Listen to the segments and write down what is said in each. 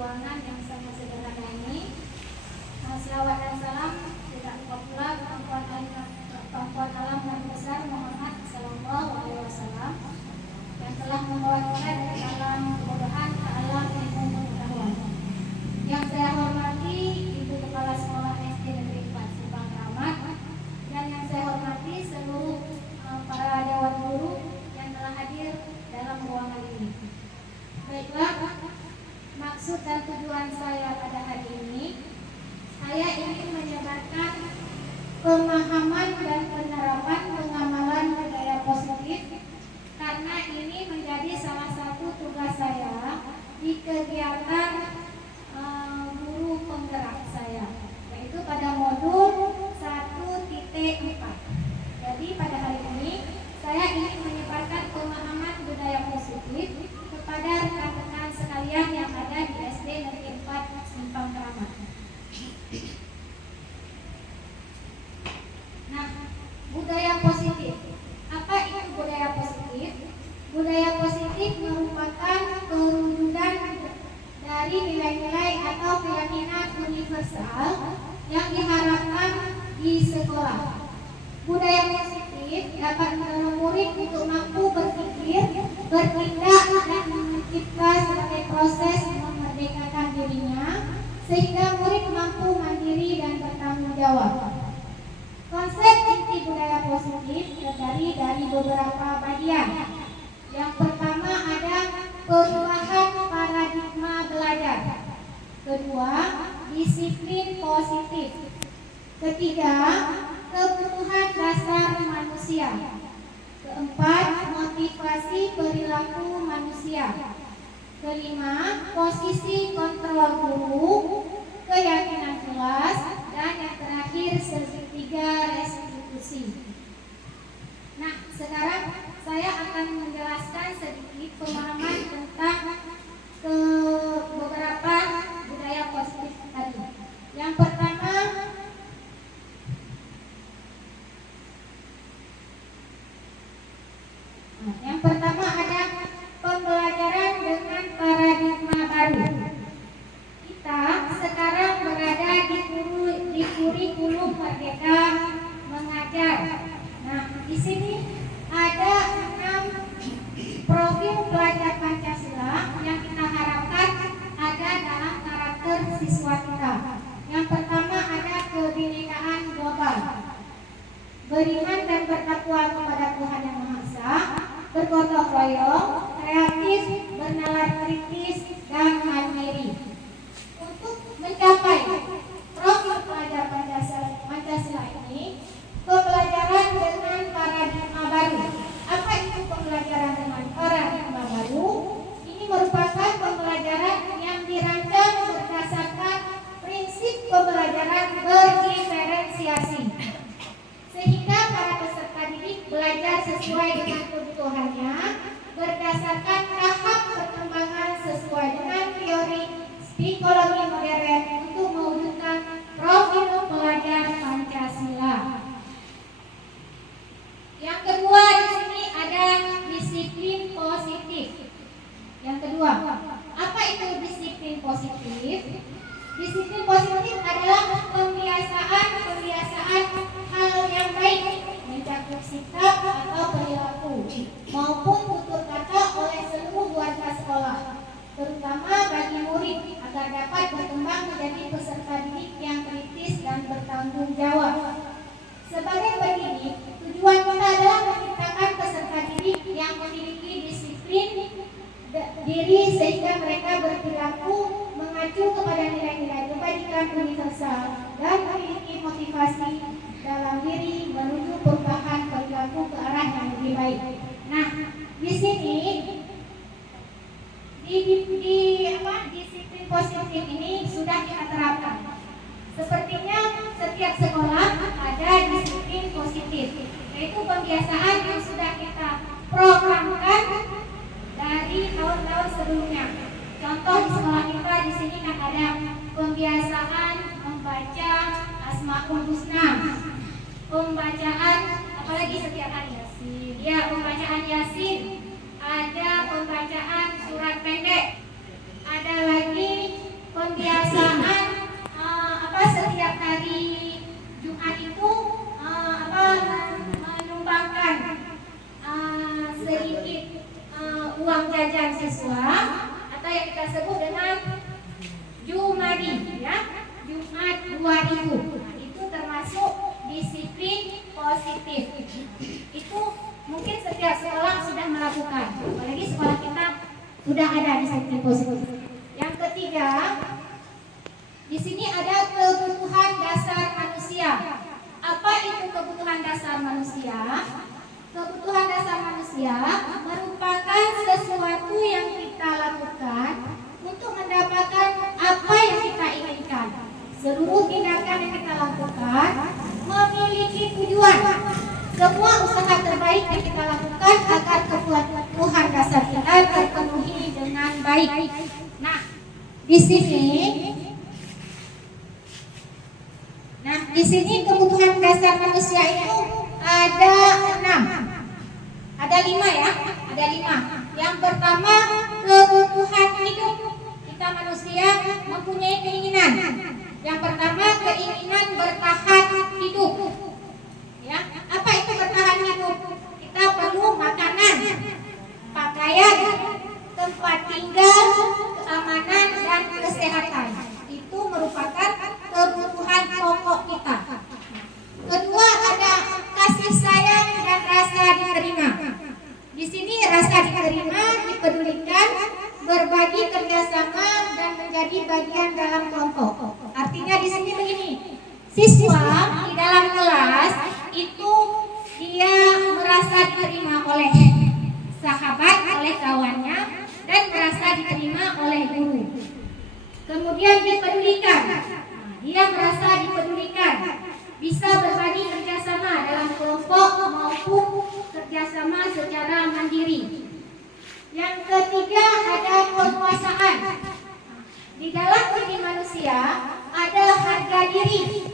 ruangan yang sangat sederhana ini. Selawat dan salam tidak lupa pula pangkuan alam yang besar Muhammad Sallallahu Alaihi Wasallam yang telah membawa kita dari alam kebodohan ke alam ilmu pengetahuan. Yang saya hormati Ibu Kepala Sekolah SD Negeri 4 Simpang Keramat, dan yang saya hormati seluruh para dewan guru yang telah hadir dalam ruangan ini. Baiklah, maksud dan tujuan saya pada hari ini, saya ingin menyebarkan pemahaman dan penerapan pengamalan budaya positif, karena ini menjadi salah satu tugas saya di kegiatan guru penggerak saya, yaitu pada modul 1.4. Jadi pada hari ini saya ingin menyebarkan pemahaman budaya positif kepada rekan-rekan sekalian yang ada di SD Negeri 4 Simpang Keramat. Nah, budaya positif. Apa itu budaya positif? Budaya positif merupakan perwujudan dari nilai-nilai atau keyakinan universal yang diharapkan di sekolah. Budaya positif dapat mendorong murid untuk mampu berpikir, bertindak, dan mencipta sebagai proses memerdekakan dirinya, sehingga murid mampu mandiri dan bertanggung jawab. Konsep inti budaya positif terdiri dari beberapa bagian. Yang pertama ada perubahan paradigma belajar. Kedua, disiplin positif. Ketiga, kebutuhan dasar manusia. Keempat, motivasi perilaku manusia. Kelima, posisi kontrol guru, keyakinan kelas, dan yang terakhir segitiga restitusi. Nah, sekarang saya akan menjelaskan sedikit pemahaman tentang beberapa budaya positif tadi. Yang pertama, ada pembelajaran dengan paradigma baru. Kita sekarang berada di kurikulum Merdeka Mengajar. Nah, di sini ada 6 profil pelajar Pancasila yang kita harapkan ada dalam karakter siswa kita. Yang pertama ada kebinekaan global, beriman dan bertakwa kepada Tuhan Yang Maha Esa, bergotong royong, kreatif, bernalar kritis, dan mandiri. Untuk mencapai profil pelajar Pancasila ini, pembelajaran dengan paradigma baru. Apa itu pembelajaran dengan paradigma baru? Ini merupakan pembelajaran yang dirancang berdasarkan prinsip pembelajaran berdiferensiasi, sehingga para peserta didik belajar sesuai dengan kebutuhannya berdasarkan tahap perkembangan sesuai dengan teori psikologi modern untuk mewujudkan profil pelajar Pancasila. Yang kedua, di sini ada disiplin positif. Yang kedua, apa itu disiplin positif? Disiplin positif adalah pembiasaan hal yang baik, mencakup sikap atau perilaku maupun tutur kata oleh seluruh warga sekolah, terutama bagi murid, agar dapat berkembang menjadi peserta didik yang kritis dan bertanggung jawab. Sebagai pendidik, tujuan kita adalah menciptakan peserta didik yang memiliki disiplin diri sehingga mereka berperilaku mengacu kepada nilai-nilai kebajikan universal dan memiliki motivasi dalam diri menuju perubahan perilaku ke arah yang lebih baik. Nah, di sini disiplin positif ini sudah kita terapkan. Sepertinya setiap sekolah ada disiplin positif, yaitu pembiasaan yang sudah kita programkan dari tahun-tahun sebelumnya. Contoh di sekolah kita di sini kan ada pembiasaan membaca Asmaul Husna, pembacaan apalagi setiap hari Yasin. Ya, pembacaan Yasin, ada pembacaan surat pendek, ada lagi kebutuhan dasar manusia. Kebutuhan dasar manusia merupakan sesuatu yang kita lakukan untuk mendapatkan apa yang kita inginkan. Seluruh tindakan yang kita lakukan memiliki tujuan. Semua usaha terbaik yang kita lakukan agar kebutuhan dasar kita terpenuhi dengan baik. Nah, di sini kebutuhan dasar manusia itu ada 6. Ada 5 ya, ada 5. Yang pertama, kebutuhan hidup. Kita manusia mempunyai keinginan. Yang pertama, keinginan bertahan hidup. Ya, apa itu bertahan hidup? Kita perlu makanan, pakaian, tempat tinggal, keamanan dan kesehatan. Itu merupakan kebutuhan pokok kita. Kedua, ada kasih sayang dan rasa diterima. Di sini rasa diterima, dipedulikan, berbagi kerjasama dan menjadi bagian dalam kelompok. Artinya di sini begini, siswa di dalam kelas itu dia merasa diterima oleh sahabat, oleh kawannya, dan merasa diterima oleh guru. Kemudian dipedulikan, dia merasa dipedulikan, bisa berbagi kerjasama dalam kelompok maupun kerjasama secara mandiri. Yang ketiga, ada penguasaan. Di dalam diri manusia ada harga diri,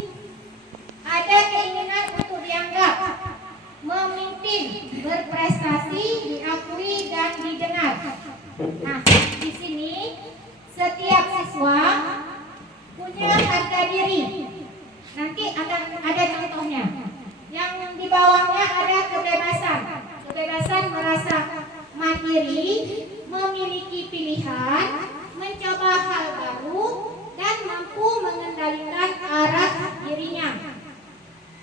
ada keinginan untuk dianggap, memimpin, berprestasi, diakui dan didengar. Nah, di sini setiap siswa punya harga diri. Nanti ada contohnya. Yang di bawahnya ada kebebasan. Kebebasan merasa mandiri, memiliki pilihan, mencoba hal baru, dan mampu mengendalikan arah dirinya.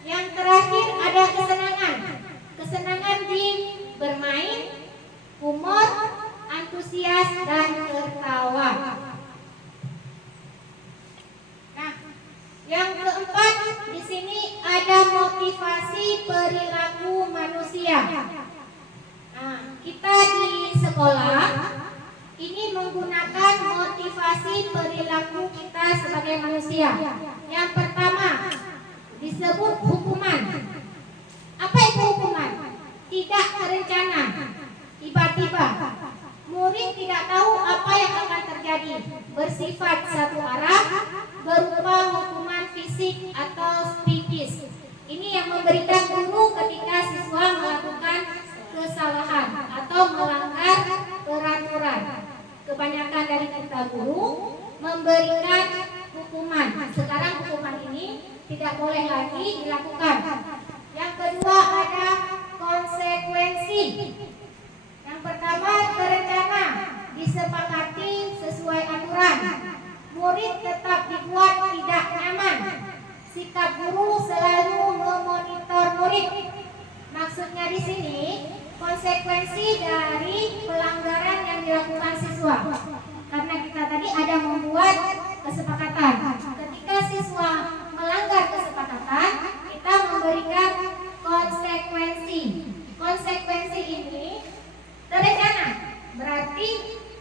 Yang terakhir ada kesenangan. Kesenangan di bermain, humor, antusias, dan tertawa. Nah, yang keempat di sini ada motivasi perilaku manusia. Nah, kita di sekolah ini menggunakan motivasi perilaku kita sebagai manusia. Yang pertama disebut hukuman. Apa itu hukuman? Tidak terencana, tiba-tiba. Murid tidak tahu apa yang akan terjadi, bersifat satu arah, berupa hukuman fisik atau psikis. Ini yang memberikan guru ketika siswa melakukan kesalahan atau melanggar peraturan. Kebanyakan dari kita guru memberikan hukuman. Sekarang hukuman ini tidak boleh lagi dilakukan. Yang kedua ada konsekuensi. Yang pertama terencana, disepakati sesuai aturan. Murid tetap dibuat tidak nyaman. Sikap guru selalu memonitor murid. Maksudnya di sini konsekuensi dari pelanggaran yang dilakukan siswa. Karena kita tadi ada membuat kesepakatan. Ketika siswa melanggar kesepakatan, kita memberikan konsekuensi. Konsekuensi ini terencana. Berarti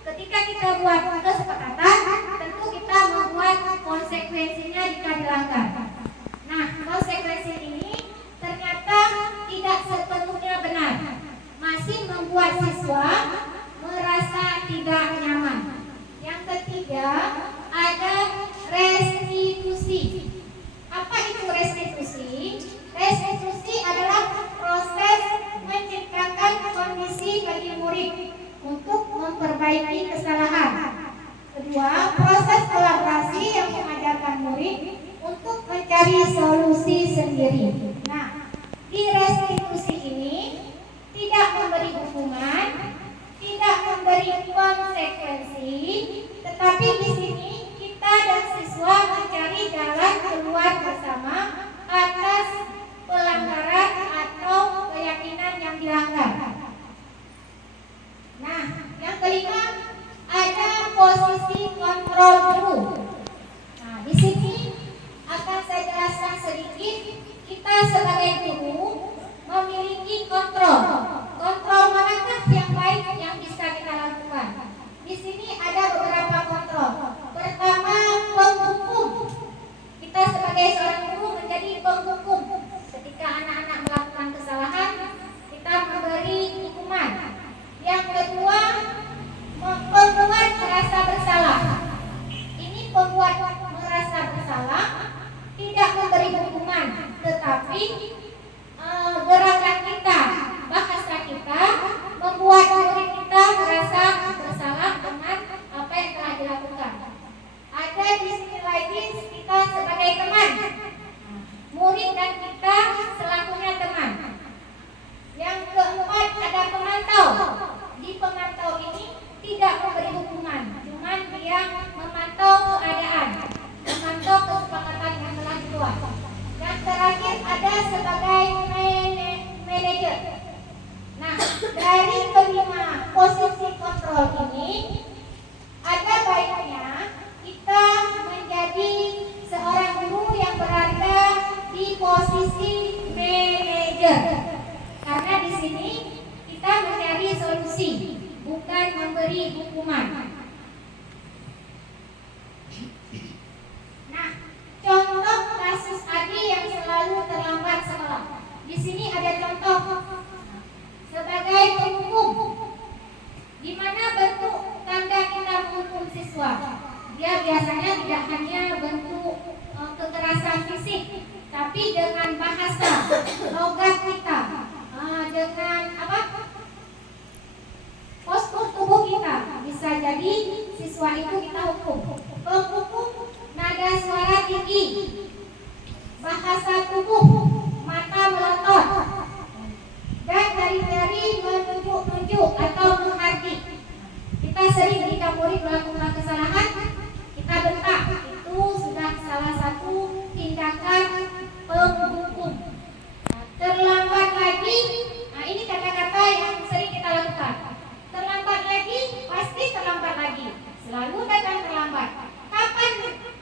ketika kita buat kesepakatan, tentu kita membuat konsekuensinya jika dilanggar. Nah, konsekuensi ini ternyata tidak sepenuhnya benar. Masih membuat siswa merasa tidak nyaman. Yang ketiga ada restitusi. Apa itu restitusi? Restitusi adalah proses menciptakan kondisi bagi murid untuk memperbaiki kesalahan. Kedua, proses kolaborasi yang mengajarkan murid untuk mencari solusi sendiri. Nah, di restitusi ini tidak memberi hukuman, tidak memberi konsekuensi, tetapi di sini kita dan siswa mencari jalan keluar bersama atas pelanggaran atau keyakinan yang dilanggar. Nah, yang kelima ada posisi kontrol guru. Nah, di sini akan saya jelaskan sedikit kita sebagai guru memiliki kontrol. Kontrol manakah yang baik yang bisa kita lakukan? Di sini ada beberapa kontrol. Pertama, penghukum. Kita sebagai seorang guru menjadi penghukum. Ketika anak-anak melakukan kesalahan, kita memberi hukuman. Yang kedua, membuat merasa bersalah. Ini pembuat merasa bersalah tidak memberi hukuman, tetapi gerakan kita, bahasa kita membuat murid kita merasa bersalah dengan apa yang telah dilakukan. Ada di sini lagi kita sebagai teman, murid dan kita selakunya teman. Yang keempat ada pemantau. Di pemantau ini tidak memberi hukuman, cuman dia memantau keadaan, memantau kesepakatan yang telah dibuat. Dan terakhir ada sebagai manajer. Nah, dari kelima posisi kontrol ini, ada baiknya kita menjadi seorang guru yang berada di posisi manajer. Karena di sini kita mencari solusi, bukan memberi hukuman. Nah, contoh kasus Adi yang selalu terlambat sekolah. Di sini ada contoh sebagai penghukum, di mana bentuk tanda kita menghukum siswa. Dia biasanya tidak hanya bentuk kekerasan fisik, tapi dengan bahasa, logat kita, dengan postur tubuh kita. Bisa jadi siswa itu kita hukum. Penghukum nada suara tinggi, bahasa tubuh, mata melotot, dan jari-jari menunjuk-nunjuk atau menghardik. Kita sering ketika murid melakukan kesalahan, kita bentak. Itu sudah salah satu tindakan penghukum. Terlambat lagi, nah ini kata-kata yang sering kita lakukan. Terlambat lagi, pasti terlambat lagi. Selalu datang terlambat. Kapan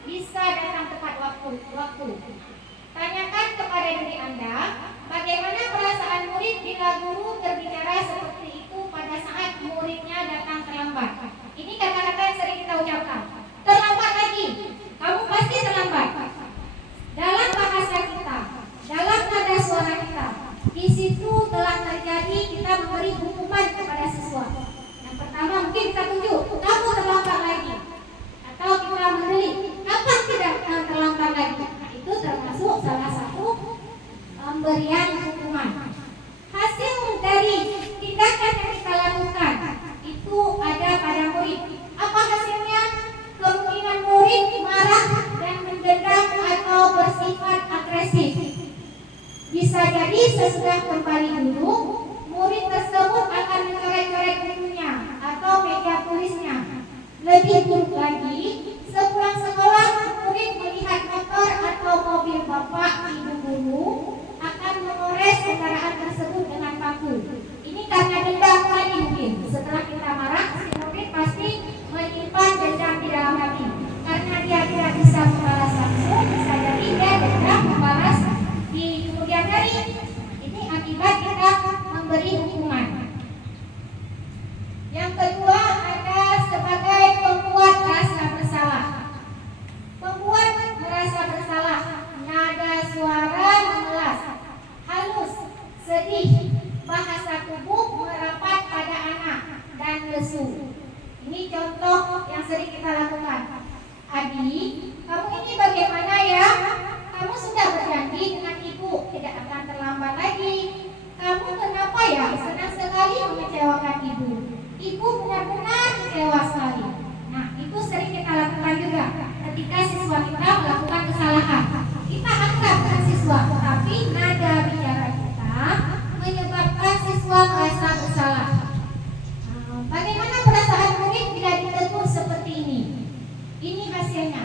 bisa datang tepat waktu? Tanyakan kepada diri Anda, bagaimana perasaan murid bila guru berbicara seperti itu pada saat muridnya datang terlambat. Ini kata-kata yang sering kita ucapkan. Terlambat lagi, kamu pasti terlambat. Dalam bahasa kita, dalam nada suara kita, di situ telah terjadi kita memberi hukuman kepada siswa. Yang pertama mungkin kita tunjuk, kamu terlambat lagi, atau kita memberi, kapan tidak terlambat lagi. Nah, itu termasuk salah satu pemberian hukuman. Hasil dari tindakan yang kita lakukan itu ada pada murid. Apa hasilnya? Kemungkinan murid marah dan mendendam atau bersifat agresif. Bisa jadi sesudah kembali dulu, murid tersebut akan mencoret-coret bukunya atau meja tulisnya. Lebih buruk lagi, sepulang sekolah murid melihat motor atau mobil bapak ibu guru akan mengores kendaraan tersebut dengan paku. Ini karena dendam tadi mungkin. Setelah kita marah, si murid pasti menyimpan dendam di dalam hati. Karena dia tidak bisa membalas langsung, bisa jadi dia dendam membalas di kemudian hari. Ini akibat kita memberi hukuman. Yang kedua ada sebagai pembuat rasa bersalah. Pembuat merasa bersalah, nada suara mengelas, halus, sedih, bahasa tubuh merapat pada anak dan lesu. Ini contoh yang sering kita lakukan. Adi, kamu ini bagaimana ya? Kamu sudah berjanji dengan ibu tidak akan terlambat lagi. Kamu kenapa ya senang sekali mengecewakan ibu? Ibu benar-benar kecewa sekali. Nah, itu sering kita lakukan juga ketika siswa kita melakukan kesalahan. Kita angkat dengan siswa, tapi nada bicara kita menyebabkan siswa merasa bersalah. Bagaimana perasaan murid bila ditegur seperti ini? Ini hasilnya.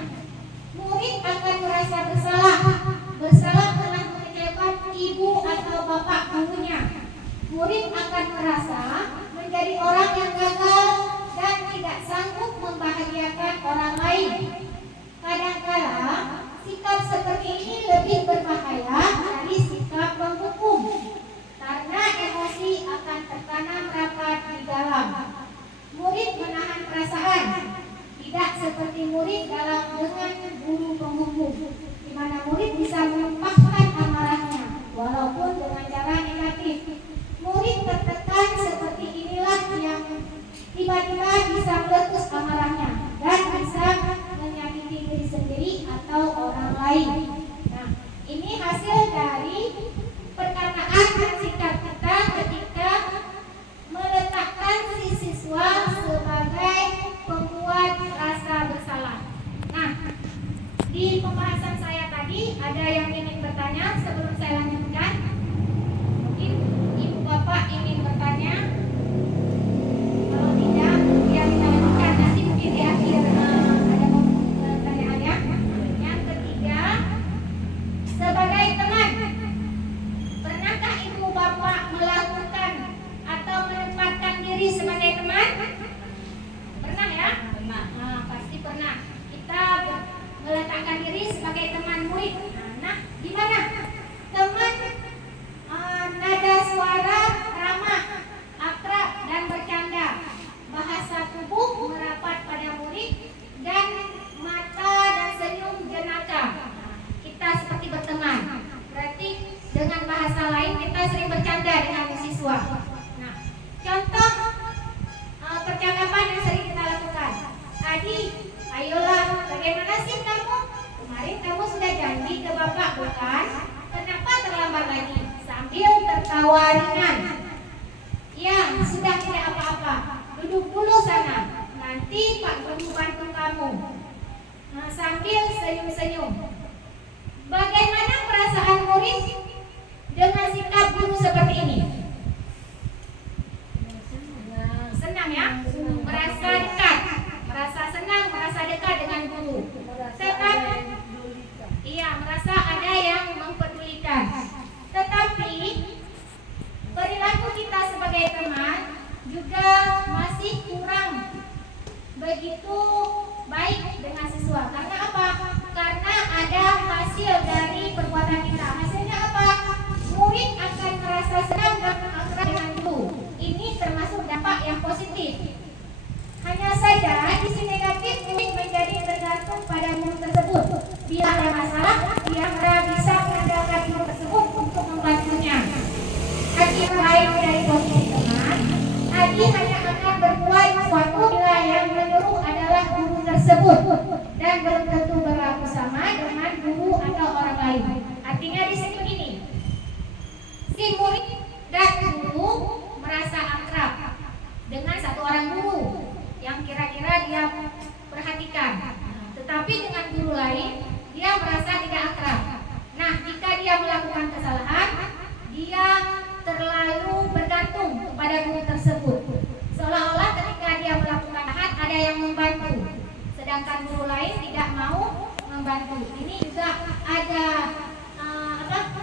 Murid akan merasa bersalah. Bersalah telah mengecewakan ibu atau bapak gurunya. Murid akan merasa menjadi orang yang gagal dan tidak sanggup membahagiakan orang lain. Kadang-kala sikap seperti ini lebih berbahaya dari murid dengan guru penghubung, di mana murid bisa menumpahkan amarahnya walaupun dengan cara negatif. Murid tertekan seperti inilah yang tiba-tiba bisa meletus amarahnya dan bisa menyakiti diri sendiri atau orang lain. Nah, ini hasil dari perkataan dan sikap kita ketika meletakkan si siswa sebagai pembuat rasa bersalah. Nah, di pembahasan saya tadi ada yang ingin bertanya sebelum saya lanjutkan? Mungkin ibu bapak ingin bertanya? Kalau tidak, ya kita lanjutkan. Nanti mungkin di akhir ada pertanyaannya. Yang ketiga, sebagai teman, pernahkah ibu bapak melakukan atau menempatkan diri sebagai teman? Pernah ya? Pernah. Nah, pasti pernah. Kita meletakkan diri sebagai teman murid. Nah, gimana? Teman nada suara ramah, akrab dan bercanda, bahasa tubuh merapat pada murid, dan mata dan senyum jenaka. Kita seperti berteman. Berarti dengan bahasa lain kita sering bercanda dengan siswa. Nah, contoh percakapan yang sering kita lakukan. Adi, ayolah, bagaimana sih kamu? Kemarin kamu sudah janji ke bapak, bukan? Kenapa terlambat lagi? Sambil tertawa ringan. Ya, sudah tidak apa-apa. Duduk dulu sana. Nanti Pak Guru bantu kamu. Nah, sambil senyum-senyum. Bagaimana perasaan murid dengan sikap guru seperti ini? Senang ya? Merasa dekat, merasa senang, merasa dekat dengan guru. Tetapi, iya, merasa ada yang mempedulikan. Tetapi perilaku kita sebagai teman juga masih kurang begitu baik dengan siswa. Karena apa? Karena ada hasil dari perbuatan kita. Hasilnya apa? Murid akan merasa senang dan akrab dengan guru. Ini termasuk dampak yang positif. Hanya saja di sisi negatif murid menjadi tergantung pada guru tersebut. Bila ada masalah, dia bisa mengandalkan guru tersebut untuk membantunya. Akibat baik dari posisi teman, Adi hanya akan berbuat sesuatu bila yang menyuruh adalah guru tersebut dan belum tentu berlaku sama dengan guru atau orang lain. Artinya di sini begini, si murid dan guru merasa akrab dengan satu orang guru yang kira-kira dia perhatikan. Tetapi dengan guru lain dia merasa tidak akrab. Nah, jika dia melakukan kesalahan, dia terlalu bergantung kepada guru tersebut. Seolah-olah ketika dia melakukan jahat ada yang membantu, sedangkan guru lain tidak mau membantu. Ini juga ada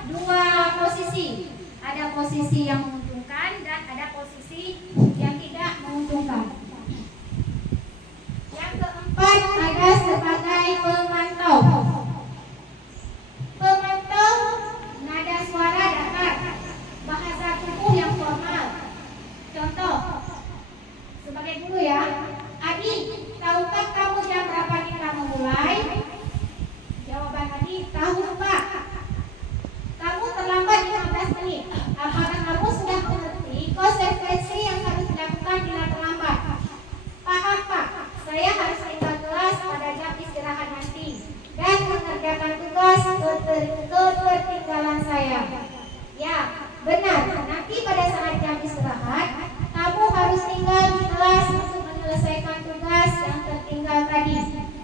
dua posisi. Ada posisi yang menguntungkan dan ada posisi yang tidak menguntungkan. Yang keempat ada sebagai pemantau. Pemantau nada suara datar, bahasa tubuh yang formal. Contoh, sebagai guru ya, Adi, tahukah kamu jam berapa kita memulai? Jawaban Adi, tahu Pak. Kamu terlambat 15 menit. Apakah kamu sudah mengerti konsekuensi yang harus dilakukan bila terlambat? Paham Pak, saya harus tinggal kelas pada jam istirahat nanti dan mengerjakan tugas ketertinggalan saya. Ya, benar. Nanti pada saat jam istirahat, kamu harus tinggal di kelas untuk menyelesaikan tugas yang tertinggal tadi.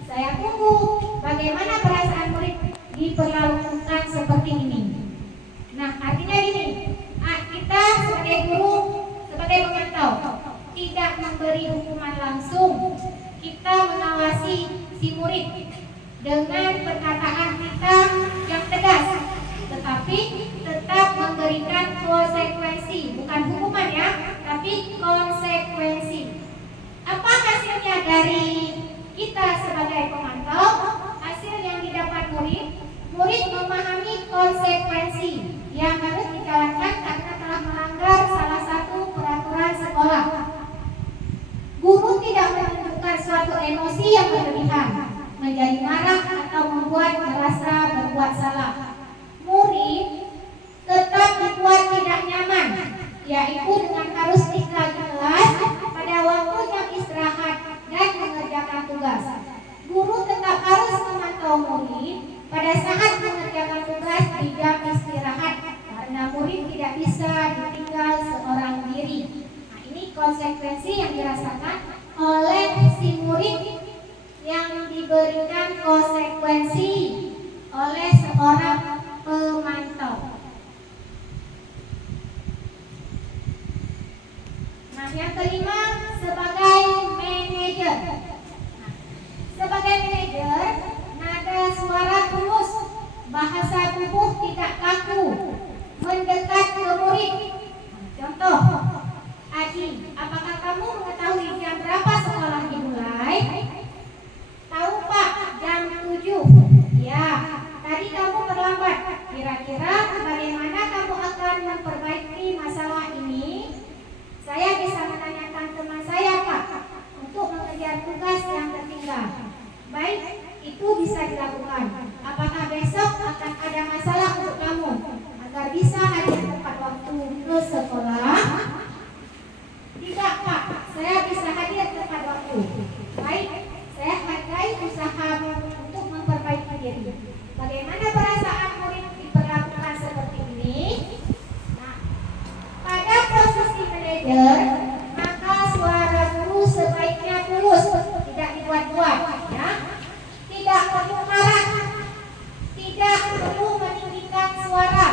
Saya tunggu. Bagaimana perasaan murid diperlakukan seperti ini? Nah, artinya gini, kita sebagai guru, sebagai pemantau, tidak memberi hukuman langsung. Kita mengawasi si murid dengan perkataan kita yang tegas, tetapi tetap memberikan konsekuensi, bukan hukuman ya, tapi konsekuensi. Apa hasilnya dari kita sebagai pemantau? Hasil yang didapat murid memahami konsekuensi yang harus dijalankan karena telah melanggar salah satu peraturan sekolah. Guru tidak menunjukkan suatu emosi yang berlebihan, membuat merasa berbuat salah. Murid tetap dibuat tidak nyaman, yaitu dengan harus tinggal di kelas pada waktu jam istirahat dan mengerjakan tugas. Guru tetap harus memantau murid pada saat mengerjakan tugas di jam istirahat, karena murid tidak bisa ditinggal seorang diri. Nah, ini konsekuensi yang dirasakan oleh si murid yang diberikan konsekuensi oleh seorang pemantau. Nah, yang kelima, sebagai manajer. Sebagai manajer, nada suara tulus, bahasa tubuh tidak kaku, mendekat ke murid. Contoh, Adi, apakah kamu mengetahui jam berapa sekolah dimulai? Tahu Pak, jam 7. Ya, tadi kamu terlambat. Kira-kira bagaimana kamu akan memperbaiki masalah ini? Saya bisa menanyakan teman saya Pak, untuk mengejar tugas yang tertinggal. Baik, itu bisa dilakukan. Apakah besok akan ada masalah untuk kamu agar bisa hadir tepat waktu ke sekolah? Tidak Pak, saya bisa hadir tepat waktu. Baik, saya hargai usahamu untuk memperbaiki diri. Bagaimana perasaan murid diperlakukan seperti ini? Nah, pada posisi manajer, maka suara guru sebaiknya tulus, tidak dibuat-buat, ya. Tidak perlu marah, tidak perlu meninggikan suara,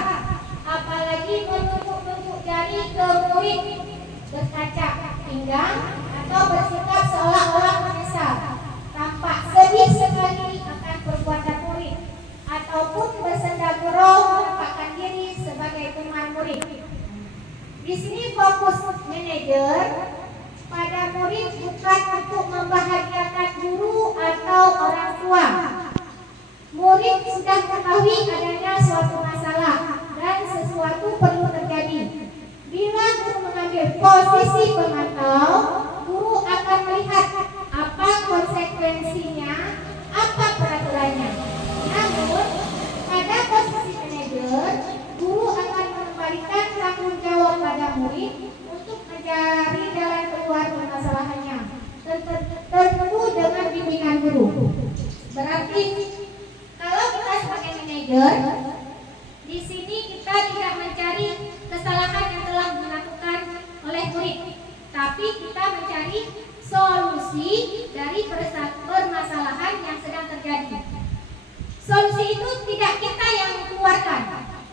apalagi menunjuk-nunjuk jari ke murid, berkaca pinggang atau bersikap seolah-olah menyesal, tampak sedih sekali akan perbuatan murid, ataupun bersenda gurau menampakkan diri sebagai teman murid. Di sini fokus manajer pada murid bukan untuk membahagiakan guru atau orang tua. Murid sudah mengetahui adanya suatu masalah dan sesuatu perlu terjadi. Bila guru mengambil posisi pemantau, guru akan melihat apa konsekuensinya, apa peraturannya. Namun, pada posisi manajer, guru akan mengembalikan tanggung jawab pada murid untuk mencari jalan keluar permasalahannya, tentu dengan bimbingan guru. Berarti kalau kita sebagai manajer, di sini kita tidak mencari kesalahan yang telah dilakukan oleh murid, tapi kita mencari solusi dari permasalahan yang sedang terjadi. Solusi itu tidak kita yang keluarkan,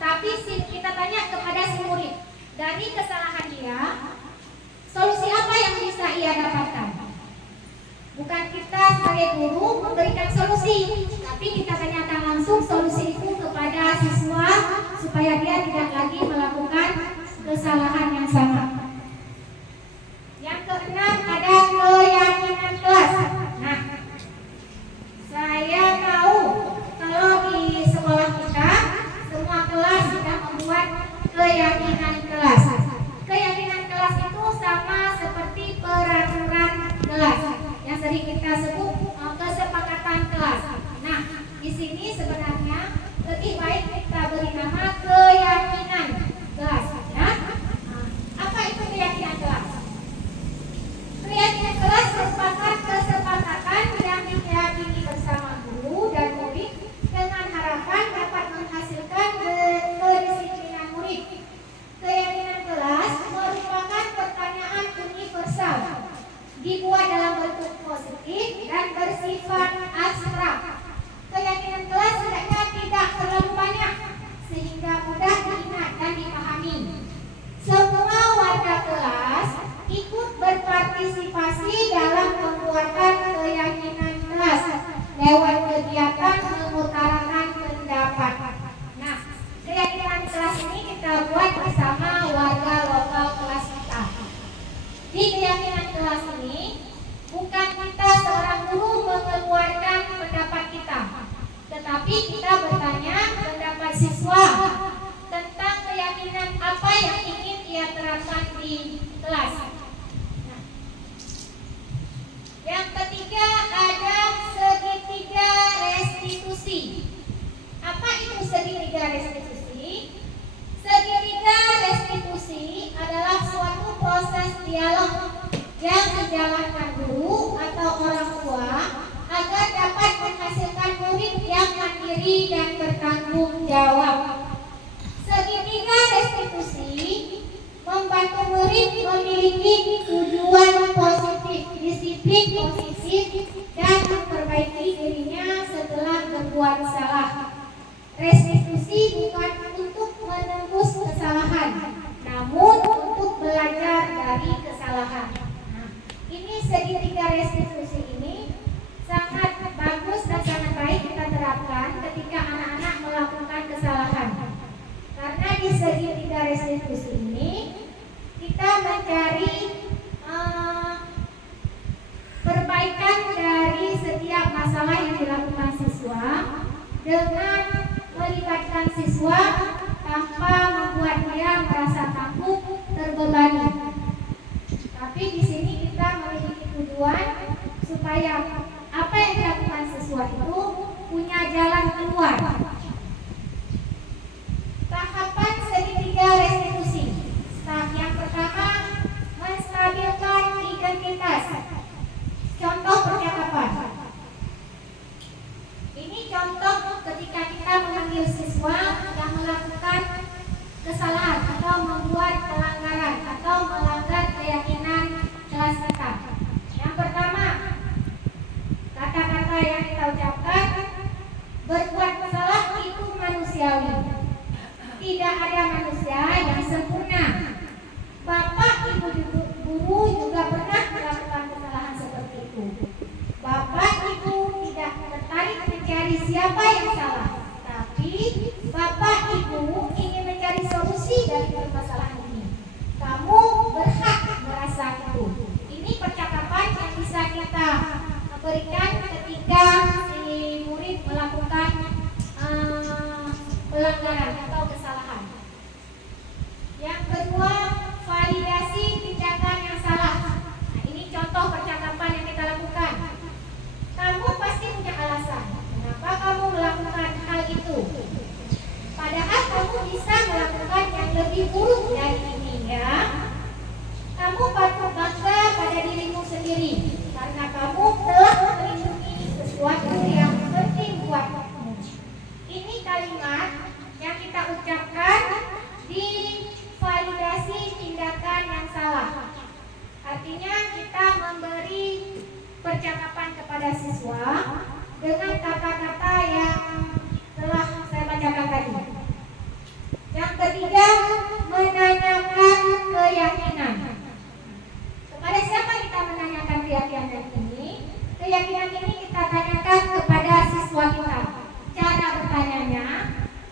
tapi kita tanya kepada si murid, dari kesalahan dia, solusi apa yang bisa ia dapatkan. Bukan kita sebagai guru memberikan solusi, tapi kita tanyakan langsung solusi itu kepada siswa supaya dia tidak lagi melakukan kesalahan yang sama. Yang keenam, ada keyakinan kelas. Nah, saya tahu kalau di sekolah kita semua kelas sudah membuat keyakinan kelas. Keyakinan kelas itu sama seperti peraturan kelas yang sering kita sebut kesepakatan kelas. Nah, di sini sebenarnya lebih baik kita beri nama keyakinan kelas, ya. Apa itu keyakinan kelas? Keyakinan kelas merupakan kesepakatan yang diyakini bersama guru dan murid dengan harapan dapat menghasilkan kedisiplinan murid. Keyakinan kelas merupakan pertanyaan universal, dibuat dalam bentuk positif dan bersifat abstrak. Keyakinan kelas hendaknya tidak terlalu banyak, mandiri dan bertanggung jawab. Segitiga restitusi membantu murid memiliki tujuan positif, disiplin positif, dan memperbaiki dirinya setelah berbuat salah. Restitusi bukan untuk menembus kesalahan, namun untuk belajar dari kesalahan. Nah, ini segitiga restitusi ini sangat bagus dan sangat baik kita terapkan ketika anak-anak melakukan kesalahan. Karena di segitiga restitusi ini kita mencari perbaikan dari setiap masalah yang dilakukan siswa dengan melibatkan siswa tanpa membuat dia merasa takut, terbebani. Tapi di sini kita memiliki tujuan supaya apa yang dilakukan siswa itu punya jalan keluar. Tahapan segitiga restitusi. Tahap yang pertama, menstabilkan identitas. Contoh percakapan. Ini contoh ketika kita memanggil siswa yang melakukan kesalahan atau membuat pelanggaran atau melanggar keyakinan kelas kita. Yang pertama, kata-kata yang kita ucapkan, berbuat salah itu manusiawi. Tidak ada manusia yang sempurna. Bapak, ibu, guru juga pernah melakukan kesalahan seperti itu. Bapak, ibu tidak tertarik mencari siapa yang salah, tapi bapak, ibu ingin mencari solusi dari permasalahan ini. Kamu berhak merasa itu. Ini percakapan yang bisa kita berikan ketika si murid melakukan pelanggaran atau kesalahan. Yang kedua, validasi tindakan yang salah. Nah, ini contoh percakapan yang kita lakukan. Kamu pasti punya alasan kenapa kamu melakukan hal itu. Padahal kamu bisa melakukan yang lebih buruk dari ini, ya. Kamu patut bangga pada dirimu sendiri karena kamu telah melindungi sesuatu yang penting buat kamu. Ini kalimat yang kita ucapkan di validasi tindakan yang salah. Artinya kita memberi percakapan kepada siswa dengan kata-kata yang telah saya bacakan tadi. Yang ketiga, menanyakan keyakinan. Kepada siapa kita menanyakan keyakinan ini? Keyakinan ini kita tanyakan kepada siswa kita. Cara bertanyanya,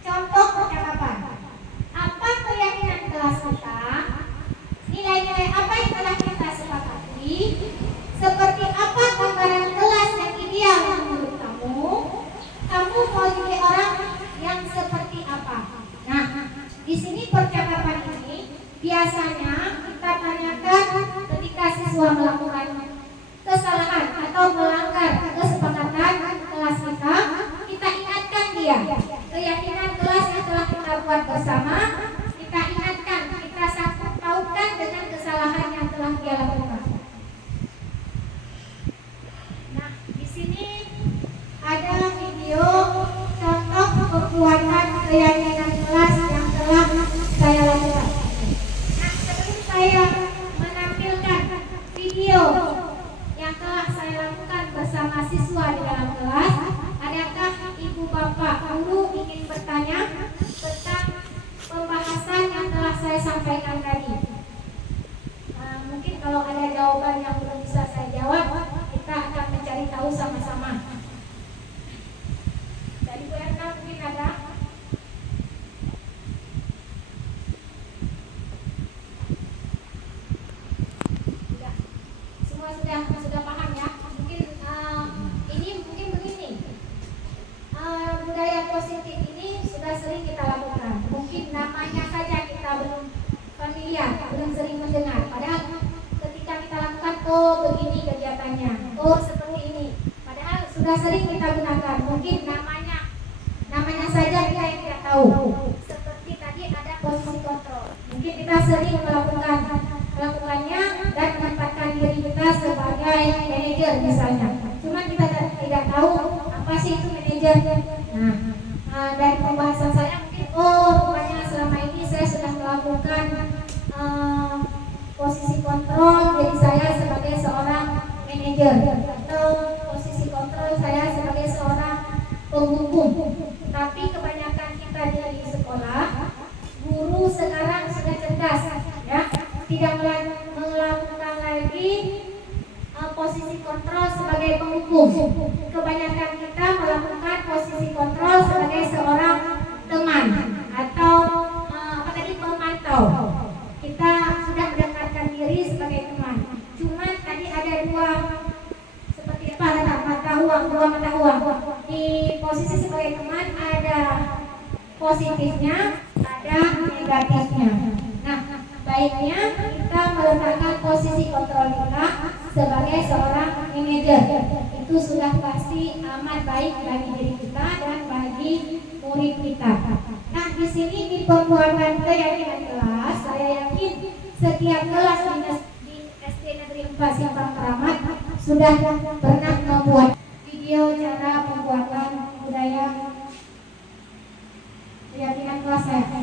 contoh percakapan. Apa keyakinan kelas kita? Nilai-nilai apa yang telah kita sepakati? Seperti apa gambaran kelas yang ideal menurut kamu? Kamu mau jadi orang yang seperti apa? Nah, di sini percakapan ini biasanya kita tanyakan ketika siswa melakukan kesalahan atau melanggar kesepakatan kelas kita. Kita ingatkan dia keyakinan kelas yang telah kita buat bersama. Kita ingatkan, kita sangkut pautkan dengan kesalahan yang telah dia lakukan. Nah, di sini ada video contoh perbuatan keyakinan kelas yang telah saya lakukan. Nah, sebelum saya menampilkan video yang telah saya lakukan bersama siswa di dalam kelas, adakah ibu bapak guru ingin bertanya tentang pembahasan yang telah saya sampaikan tadi? Mungkin kalau ada jawaban yang belum bisa saya jawab, kita akan mencari tahu sama-sama. Dari Bu Erna mungkin ada? Semua sudah paham ya? Mungkin ini mungkin begini. Budaya positif ini sudah sering kita lakukan. Mungkin namanya saja kita belum familiar, belum sering mendengar. Padahal ketika kita lakukan, oh begini kegiatannya, oh seperti ini. Padahal sudah sering kita gunakan. Mungkin namanya saja kita yang tidak tahu. Seperti tadi ada posisi kontrol. Mungkin kita sering melakukannya dan menempatkan diri kita sebagai manajer misalnya. Cuma kita tidak tahu apa sih itu manajer. Nah, dari pembahasan saya mungkin rupanya selama ini saya sudah melakukan posisi kontrol diri saya sebagai seorang manajer, atau posisi kontrol saya sebagai seorang penghukum. Tapi kebanyakan kita di sekolah, guru sekarang sudah cerdas, ya, tidak melakukan lagi posisi kontrol sebagai penghukum. Kebanyakan kita melakukan posisi kontrol sebagai seorang teman atau pemantau. Kita sudah mendekatkan diri sebagai teman. Cuman tadi ada dua mata uang. Di posisi sebagai teman ada positifnya, ada negatifnya. Nah, baiknya kita meletakkan posisi kontrol kita sebagai seorang manajer. Itu sudah pasti amat baik bagi diri kita dan bagi murid kita. Nah, di sini di pembuatan keyakinan kelas, saya yakin setiap kelas di SD Negeri 4 Simpang Keramat sudah pernah membuat video cara pembuatan budaya keyakinan kelas saya.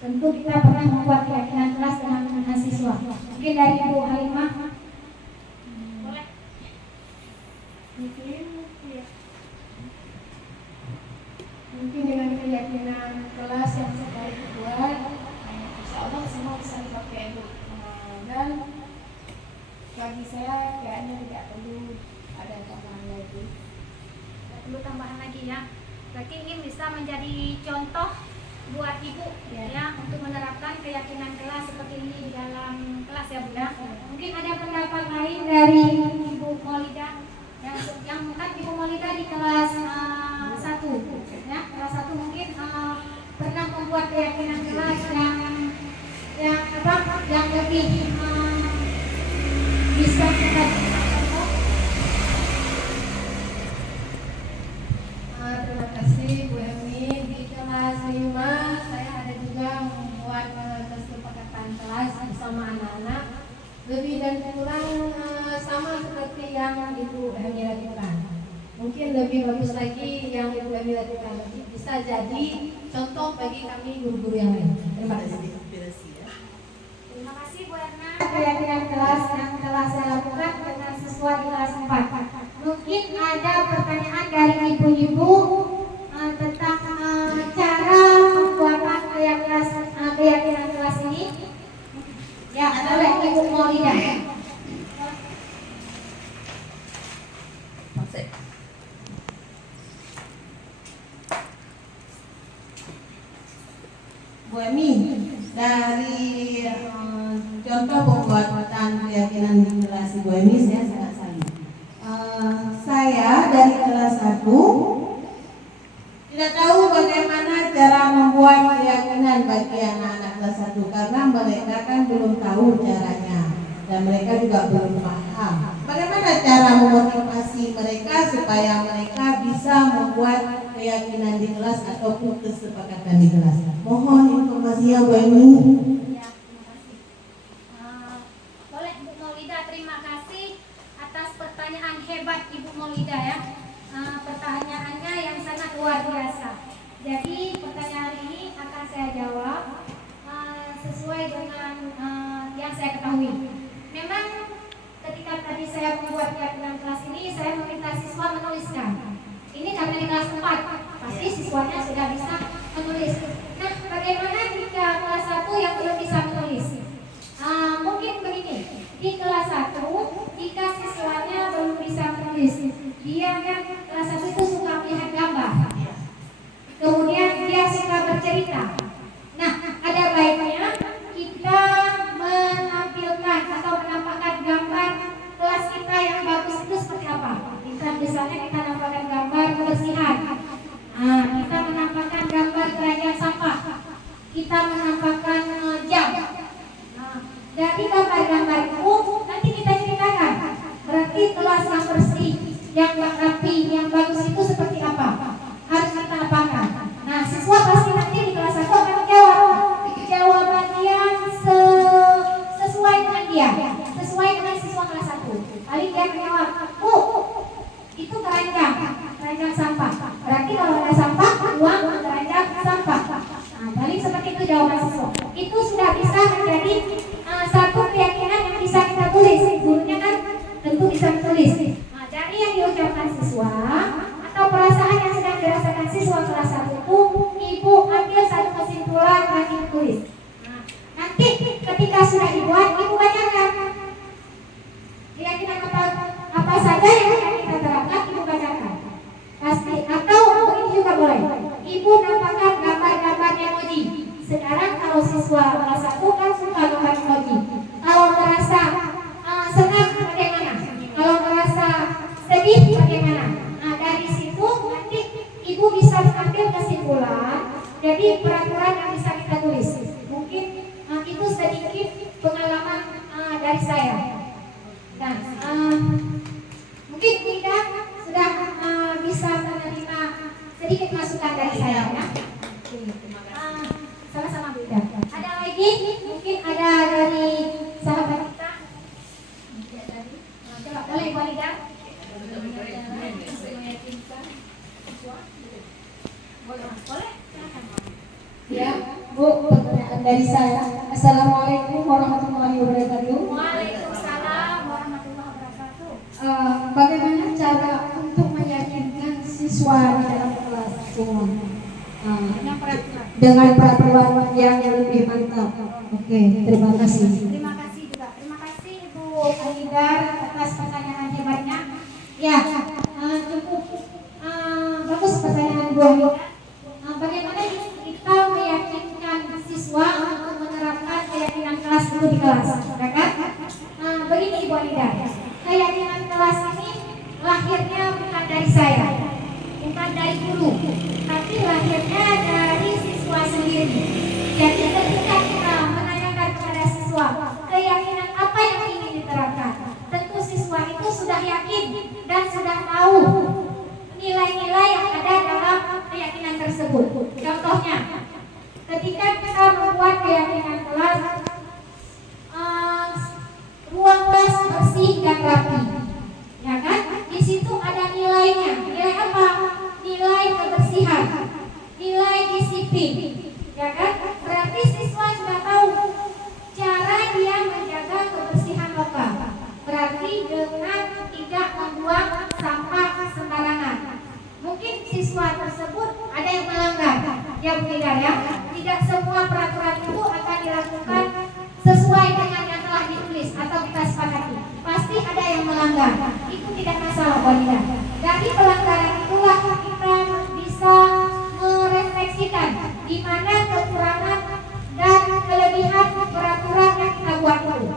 tentu kita pernah membuat keyakinan kelas dengan mahasiswa. Mungkin dari Ibu Halimah. Boleh. Mungkin dengan keyakinan kelas yang sudah dibuat, insya Allah semua bisa dipakai Bu. Dan bagi saya kayaknya tidak perlu ada tambahan lagi. Tidak perlu tambahan lagi ya. Berarti ini bisa menjadi contoh buat Ibu ya untuk menerapkan keyakinan kelas seperti ini di dalam kelas ya Bu ya. Mungkin ada pendapat lain dari Ibu Maulida yang kan Ibu Maulida di kelas 1 ya, kelas 1 mungkin pernah membuat keyakinan kelas yang lebih bisa kita terima kasih Bu Emi. Di kelas 5 saya ada juga membuat kesepakatan kelas bersama anak-anak lebih dan kurang sama seperti yang Ibu Emi lakukan. Mungkin lebih bagus lagi yang Ibu Emi lakukan. Bisa jadi contoh bagi kami guru-guru yang lain. Terima kasih. Terima kasih Bu Erna. Keyakinan kelas yang telah saya lakukan dengan sesuai di kelas 4. Mungkin ada pertanyaan dari ibu-ibu tentang cara pembuatan keyakinan kelas ini. Ya, oleh Ibu Maulida. Bu Emi, dari contoh pembuatan keyakinan di kelas Bu Emi saya sangat salut. Saya dari kelas 1 tidak tahu bagaimana cara membuat keyakinan bagi anak-anak kelas 1 karena mereka kan belum tahu caranya dan mereka juga belum paham. Bagaimana cara memotivasi mereka supaya mereka bisa membuat keyakinan di kelas ataupun kesepakatan di kelas? Mohon informasinya Bu Emi. Ya, terima kasih. Boleh Bu Maulida, terima kasih atas pertanyaan hebat Ibu Maulida ya. Pertanyaannya yang sangat luar biasa. Jadi pertanyaan ini akan saya jawab sesuai dengan yang saya ketahui. Memang ketika tadi saya membuat keyakinan kelas ini, saya meminta siswa menuliskan. Ini karena di kelas 4, pasti siswanya sudah bisa menulis. Nah, bagaimana jika kelas 1 yang belum bisa menulis? Mungkin begini, di kelas 1 jika siswanya belum bisa menulis, dia kan kelas 1 itu suka melihat gambar, kemudian dia suka bercerita. Nah, ada baiknya kita menampilkan atau menampakkan gambar kelas kita yang bagus itu seperti apa. Misalnya kita menampakkan gambar kebersihan, kita menampakkan gambar keranjang sampah, kita menampakkan jam. Dari gambar-gambar itu nanti kita ceritakan berarti kelas yang bersih, yang rapi, yang bagus itu seperti apa, harus kita apakan. Nah, siswa pasti nanti di kelas 1 akan menjawab jawabannya sesuai dengan dia, sesuai dengan siswa kelas 1. Paling dia menjawab, itu keranjang sampah. Berarti kalau ada sampah, buang keranjang sampah. Nah, paling seperti itu jawaban siswa. Itu sudah bisa menjadi satu keyakinan yang bisa kita tulis. Gurunya kan tentu bisa menulis. Nah, dari yang diucapkan siswa atau perasaan yang sedang dirasakan siswa kelas 1 itu, Ibu ambil satu kesimpulan dan ditulis. Nah, nanti ketika sudah dibuat, Ibu bacakan. Keyakinan apa saja yang akan kita terapkan, Ibu bacakan. Pasti. Atau ini juga boleh. Ibu nampakkan gambar-gambar emoji. Sekarang kalau siswa kelas 1 kan suka gambar emoji. Kalau merasa senang bagaimana? Kalau merasa sedih bagaimana? Nah, dari situ nanti Ibu bisa mengambil kesimpulan. Jadi peraturan yang bisa kita tulis. Mungkin itu sedikit pengalaman dari saya. Nah, mungkin tidak sudah bisa menerima sedikit masukan dari saya ya. Sama-sama Bu Ida. Ada lagi? Mungkin ada dari sahabat kita. Coba boleh Bu Ida. Boleh, silakan. Ya, Bu, pertanyaan dari saya. Assalamualaikum warahmatullahi wabarakatuh. Waalaikumsalam warahmatullahi wabarakatuh. Bagaimana cara untuk meyakinkan siswa di dalam kelas semua? Dengan peraturan yang lebih mantap. Oke, terima kasih. Terima kasih juga. Terima kasih Ibu Alidar atas pertanyaan hebatnya. Ya, cukup bagus pertanyaan Bu Alidar. Bagaimana kita meyakinkan siswa untuk menerapkan keyakinan kelas itu di kelas, ya kan? Begini Ibu Alidar, keyakinan kelas ini lahirnya bukan dari saya, bukan dari guru, tapi lahirnya dari siswa sendiri. Jadi ketika kita menanyakan kepada siswa keyakinan apa yang ingin diterapkan, tentu siswa itu sudah yakin dan sudah tahu nilai-nilai yang ada dalam keyakinan tersebut. Contohnya, ketika kita membuat keyakinan kelas, ruang kelas bersih dan rapi, ya kan? Di situ ada nilainya. Nilai apa? Nilai kebersihan, nilai disiplin, ya kan? Berarti siswa sudah tahu cara dia menjaga kebersihan lokal. Berarti dengan tidak membuang sampah sembarangan. Mungkin siswa tersebut ada yang melanggar, ya Bu Alidar ya. Tidak semua peraturan itu akan dilakukan sesuai dengan yang telah ditulis atau kita sepakati. Pasti ada yang melanggar. Itu tidak masalah Bu Alidar. Dari pelanggaran itulah kita bisa merefleksikan di mana kekurangan dan kelebihan peraturan yang kita buat itu.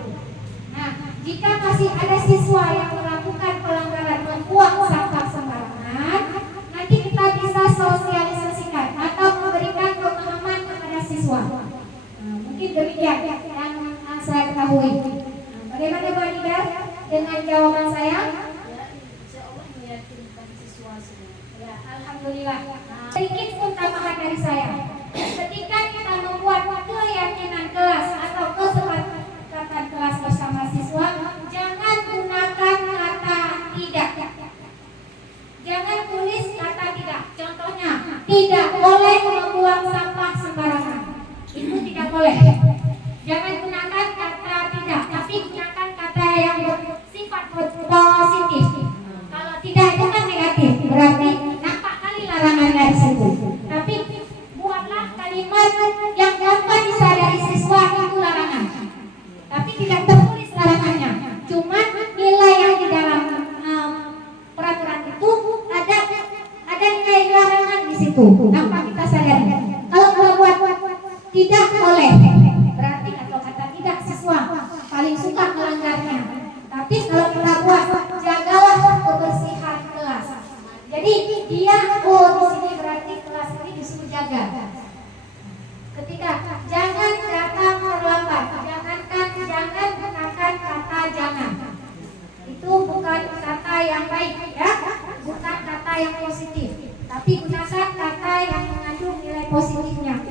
Nah, jika masih ada siswa yang melakukan pelanggaran membuang sampah sembarangan, nanti kita bisa sosialisasikan atau memberikan pemahaman kepada siswa. Mungkin demikian yang saya ketahui. Bagaimana Bu Alidar dengan jawaban saya? Insya Allah meyakinkan siswa semua. Ya, alhamdulillah. Sedikit pun tambahan dari saya. Ketika kita membuat keyakinan kelas atau kesepakatan kelas bersama siswa, jangan gunakan kata tidak. Jangan tulis kata tidak. Contohnya, tidak boleh membuang sampah sembarangan. Itu tidak boleh. Jangan gunakan kata tidak, tapi gunakan kata yang bersifat positif. Kalau tidak itu kan negatif, berarti nampak kali larangannya di situ. Tapi buatlah kalimat yang gampang disadari siswa itu larangan. Tapi tidak tertulis larangannya. Cuma nilai yang di dalam peraturan itu ada nilai larangan di situ. Nampak kita sadari. Kalau buat tidak boleh, berarti atau kata tidak siswa paling suka melanggarnya. Tapi kalau kita buat jagalah kebersihan kelas. Jadi dia di sini berarti kelas ini disuruh jaga. Ketika jangan datang terlambat, jangan gunakan kata jangan. Itu bukan kata yang baik ya, bukan kata yang positif. Tapi gunakan kata yang mengandung nilai positifnya.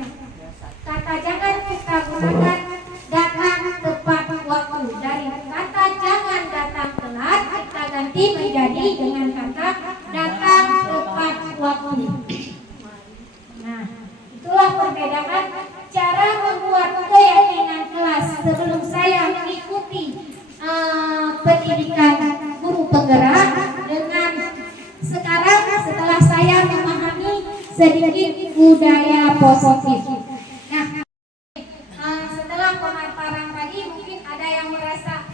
Kata jangan kita gunakan datang tepat waktu. Dari kata jangan datang telat kita ganti menjadi dengan kata datang tepat waktu. Nah, itulah perbedaan cara membuat keyakinan kelas. Sebelum saya mengikuti pendidikan guru penggerak dengan sekarang setelah saya memahami sedikit budaya positif. Nah, setelah pemaparan tadi mungkin ada yang merasa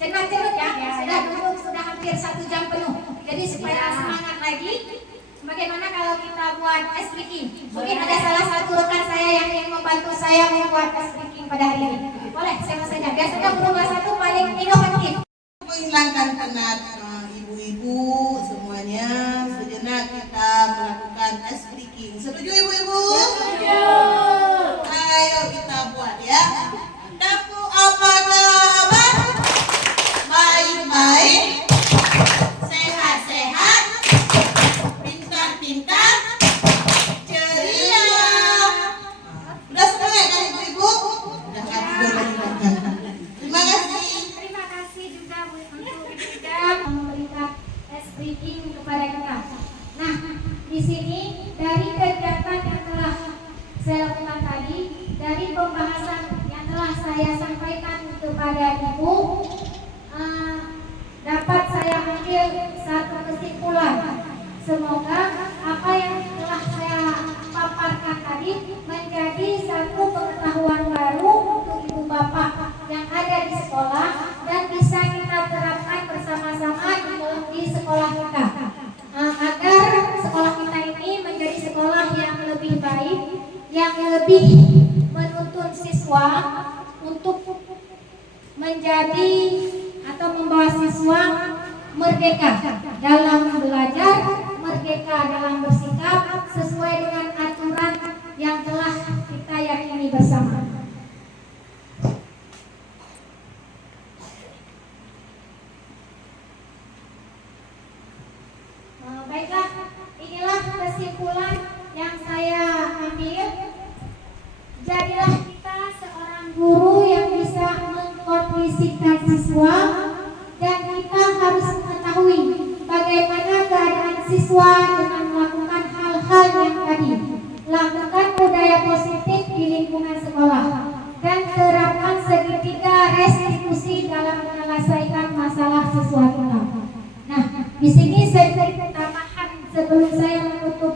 cenut-cenut ya, sudah duduk sudah hampir 1 jam penuh. Jadi supaya semangat lagi, bagaimana kalau kita buat es speaking? Mungkin ada salah satu rekan saya yang ingin membantu saya membuat es speaking pada hari ini. Boleh, siapa saja. Biasanya guru kelas 1 paling inovatif. Menghilangkan penat ibu-ibu semuanya, sejenak kita melakukan ice breaking. Setuju ibu-ibu? Setuju. Ayo kita buat ya. Dapu apa kabar? Baik-baik, sehat-sehat, pintar-pintar, ceria. Udah semuanya kan ibu-ibu? Udah kan, terima kasih. Terima kasih juga Bu untuk Ibu memberikan es briefing kepada kita. Nah, di sini dari kegiatan yang telah dari pembahasan yang telah saya sampaikan kepada Ibu, dapat saya ambil satu kesimpulan. Semoga apa yang telah saya paparkan tadi menjadi satu pengetahuan baru untuk ibu bapak yang ada di sekolah dan bisa kita terapkan bersama-sama di sekolah kita, agar sekolah kita ini menjadi sekolah yang lebih baik, yang lebih menuntun siswa untuk menjadi atau membawa siswa merdeka dalam belajar, merdeka dalam bersikap sesuai dengan aturan yang telah kita yakini bersama. Baiklah, inilah kesimpulan yang saya ambil. Jadilah kita seorang guru yang bisa mengkondisikan siswa, dan kita harus mengetahui bagaimana keadaan siswa dengan melakukan hal-hal yang tadi. Lakukan budaya positif di lingkungan sekolah dan terapkan segitiga restitusi dalam menyelesaikan masalah siswa kita. Nah, di sini saya beri tambahan sebelum saya menutup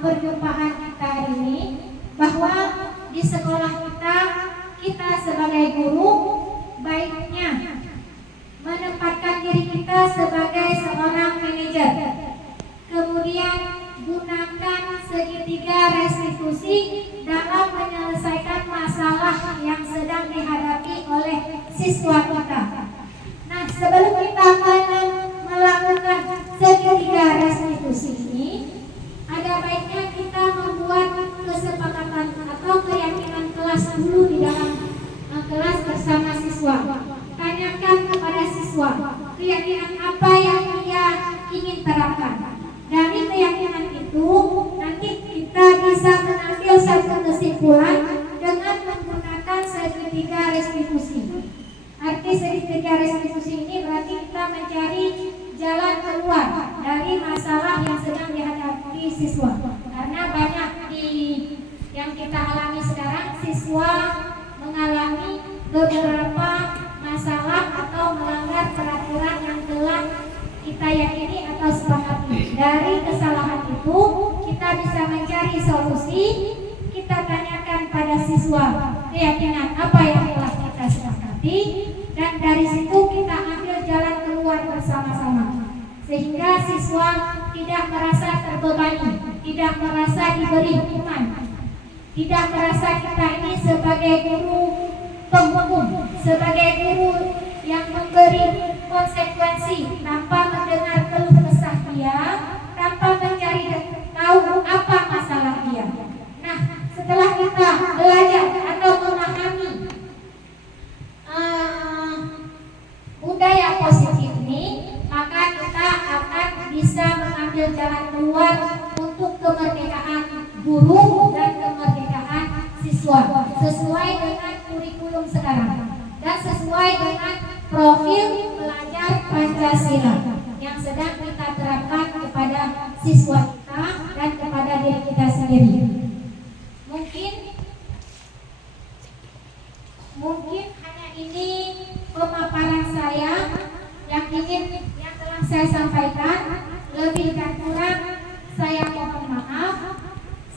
perjumpaan kita hari ini, bahwa di sekolah kita sebagai guru baiknya menempatkan diri kita sebagai seorang manajer. Kemudian gunakan segitiga restitusi dalam menyelesaikan masalah yang sedang dihadapi oleh siswa kita. Nah, sebelum kita melakukan segitiga restitusi ini, ada baiknya kita membuat kesepakatan atau keyakinan kelas dulu di dalam kelas bersama siswa. Tanyakan kepada siswa keyakinan apa yang ia ingin terapkan. Dari keyakinan itu nanti kita bisa mengambil satu kesimpulan dengan menggunakan segitiga restitusi. Arti segitiga restitusi ini berarti kita mencari jalan keluar dari masalah yang sedang dihadapi siswa. Karena banyak yang kita alami sekarang, siswa mengalami beberapa masalah atau melanggar peraturan yang telah kita yakini atau sepakati. Dari kesalahan itu kita bisa mencari solusi. Kita tanyakan pada siswa keyakinan apa yang telah kita sepakati, dan dari situ kita ambil jalan keluar bersama-sama, sehingga siswa tidak merasa terbebani, tidak merasa diberi hukuman, tidak merasa kita ini sebagai guru penghukum, sebagai guru yang memberi konsekuensi tanpa mendengar keluh kesah dia, tanpa mencari tahu apa masalah dia. Nah, setelah kita belajar atau memahami budaya positif ini, maka kita akan bisa mengambil jalan keluar untuk kemerdekaan guru dan kemerdekaan siswa sesuai dengan kurikulum sekarang dan sesuai dengan profil pelajar Pancasila yang sedang kita terapkan kepada siswa kita dan kepada diri kita sendiri. Mungkin hanya ini pemaparan saya yang telah saya sampaikan. Lebih dan kurang saya mohon maaf.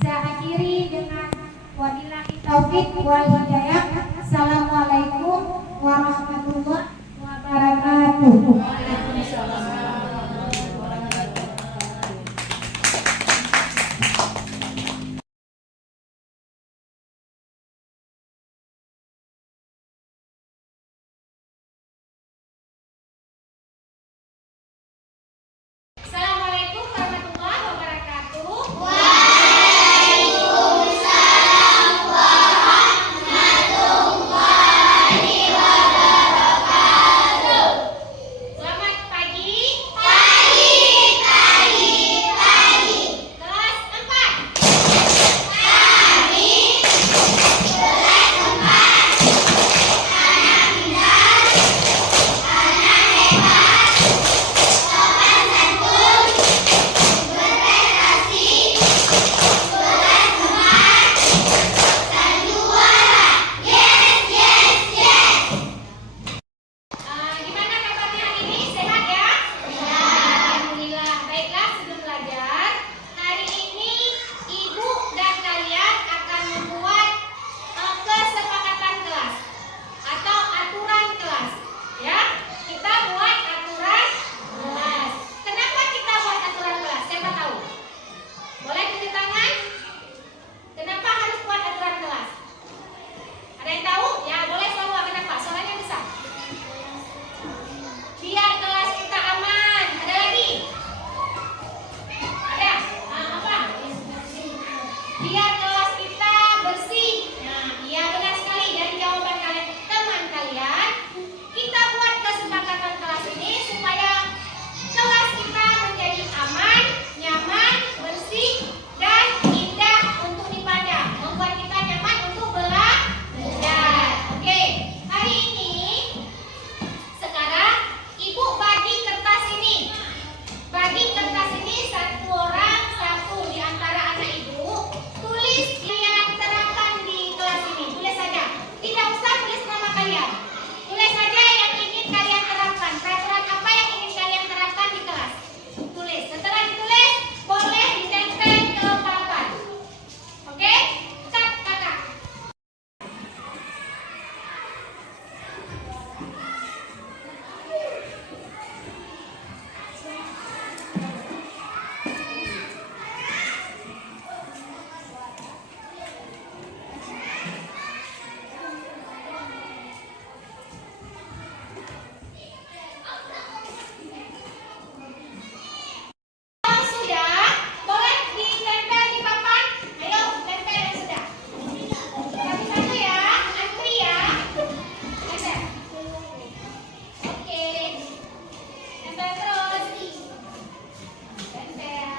Saya akhiri dengan wabillahi taufik wal hidayah. Assalamualaikum warahmatullahi wabarakatuh. Waalaikumsalam warahmatullahi wabarakatuh. Biar kelas kita bersih. Nah, iya benar sekali dari jawaban kalian, teman kalian. Kita buat kesepakatan kelas ini supaya kelas kita menjadi aman, nyaman, bersih, dan indah untuk dipandang. Membuat kita nyaman untuk belajar. Oke, hari ini sekarang Ibu bagi kertas ini. Bagi kertas ini satu orang, satu di antara anak Ibu. Tulis yang terapkan di kelas ini. Tulis saja. Tidak usah tulis nama kalian. Tulis saja yang ingin kalian terapkan. Peraturan apa yang ingin kalian terapkan di kelas. Tulis. Setelah ditulis, boleh ditempel ke papan. Oke? Start, kakak. Kalau sudah, boleh ditempel di papan. Ayo, tempel yang sudah. Satu-satu ya, antri ya. Ada. Oke. Tempel terus. Tempel.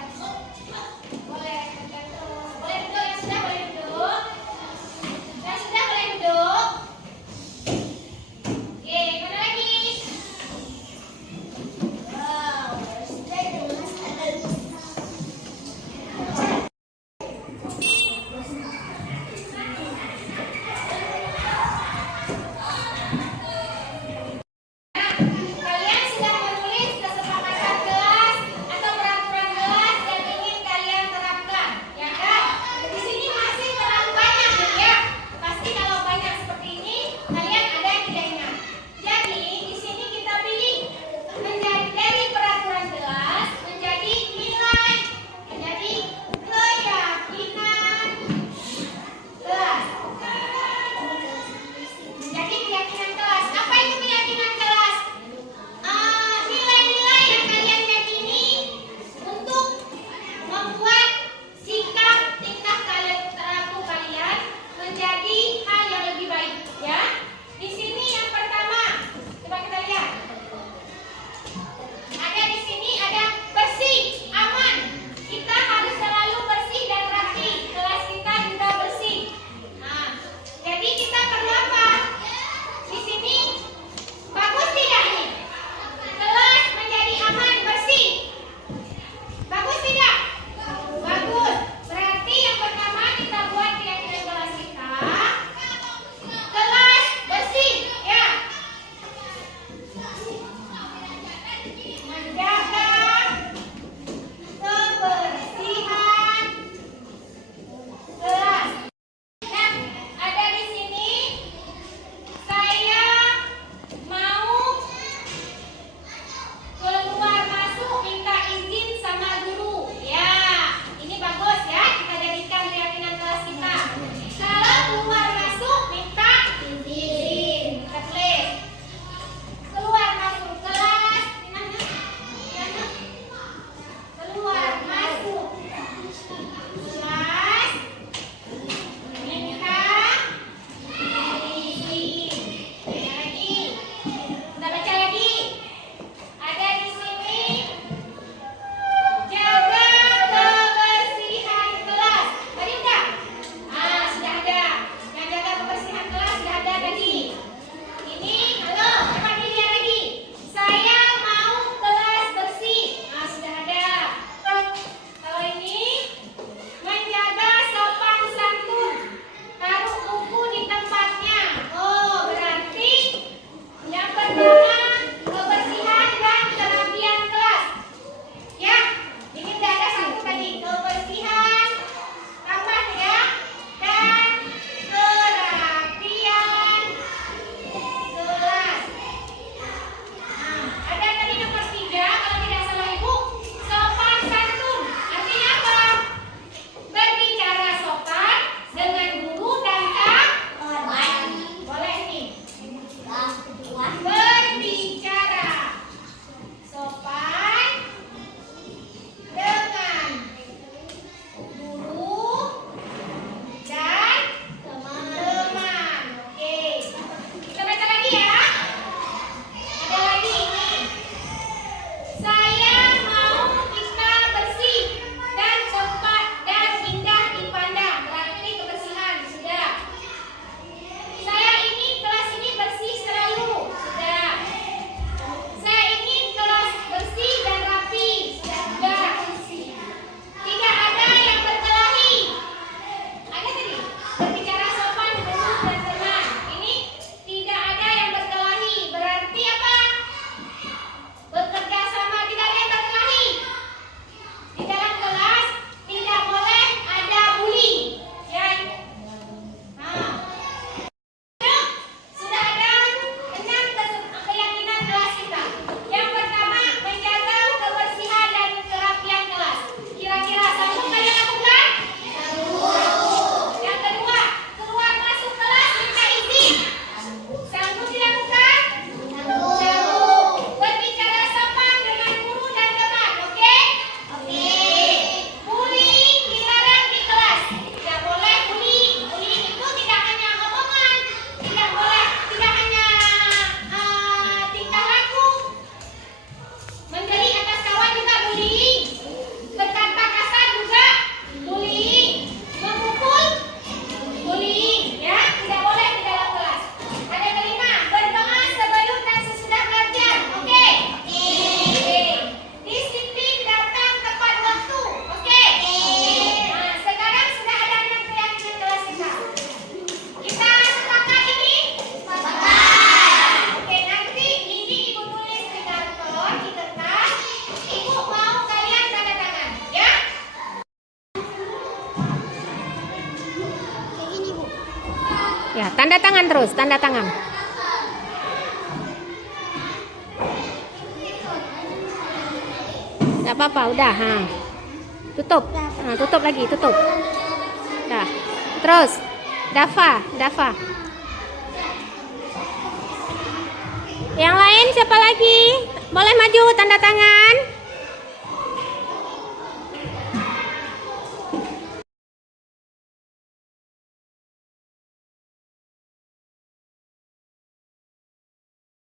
Boleh tempel terus. Boleh duduk yang sudah, boleh duduk. Yang sudah boleh duduk. Oke, mana lagi? Wow, kalian sudah menulis kesepakatan kelas atau peraturan kelas yang ingin kalian terapkan, ya kan? Di sini masih terlalu banyak, ya. Pasti kalau banyak seperti ini, kalian ada yang tidak ingat. Jadi di sini kita pilih menjadi dari peraturan kelas menjadi nilai, menjadi keyakinan Ya, tanda tangan terus, tanda tangan. Gak apa-apa, udah. Tutup. Tutup lagi, tutup. Dah. Terus. Dafa. Yang lain siapa lagi? Boleh maju tanda tangan.